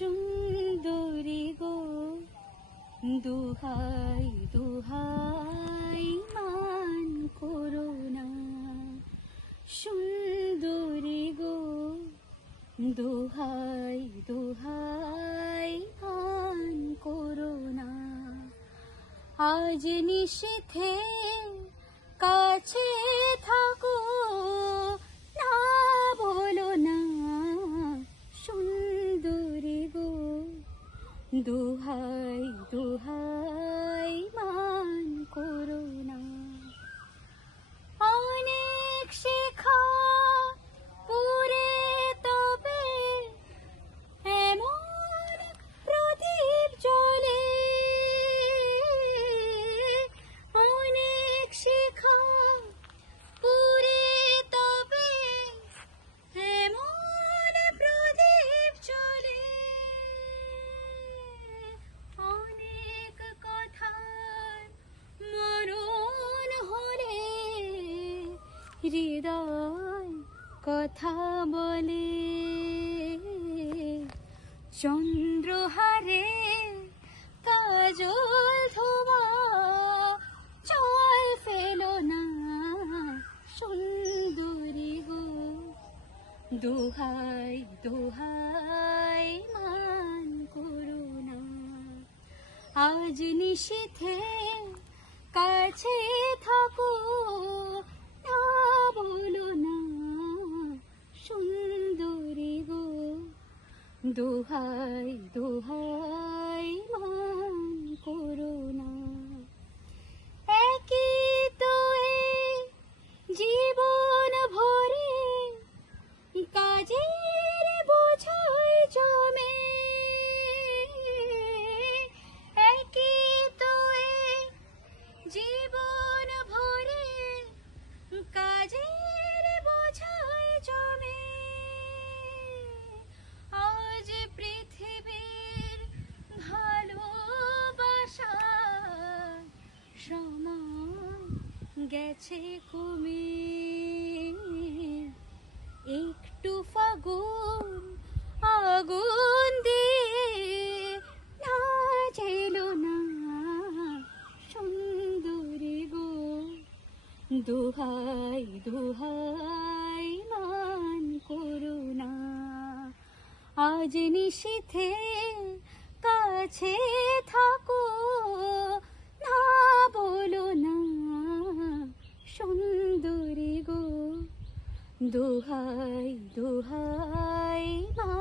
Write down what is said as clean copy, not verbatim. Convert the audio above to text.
সুন্দরী গো, দোহাই দোহাই মান করো না। সুন্দরী গো, দোহাই দোহাই মান করো না। আজ নিশীথে কাছে থাকো, না বলো না। সুন্দরী গো, দোহাই দোহাই মান করো না। অনেক শিখা পুরে তবে এমন প্রদীপ জ্বলে। অনেক শিখা পুরে তবে এমন প্রদীপ জ্বলে। অনেক কথার মরণ হলে হৃদয় কথা বলে। চন্দ্রহারে কাজল ধোয়া জল ফেলো না। সুন্দরী গো, দোহাই দোহাই মান করো না। আজ নিশীথে কাছে থাকো, না বলো না। সুন্দরী গো, দোহাই দোহাই মান করো না। একই তো এই জীবন ভরে কাজের বোঝাই জমে। একই তো এই জীবন ভরে কাজের বোঝাই জমে। আজ পৃথিবীর ভালোবাসা সময় গেছে কমে। একটু ফাগুন আগুন দিয়ে না জ্বেলো না। সুন্দরী গো, দোহাই দোহাই মান করো না। আজ নিশীথে কাছে থাকো, না বলো না। সুন্দরী গো, দোহাই দোহাই মান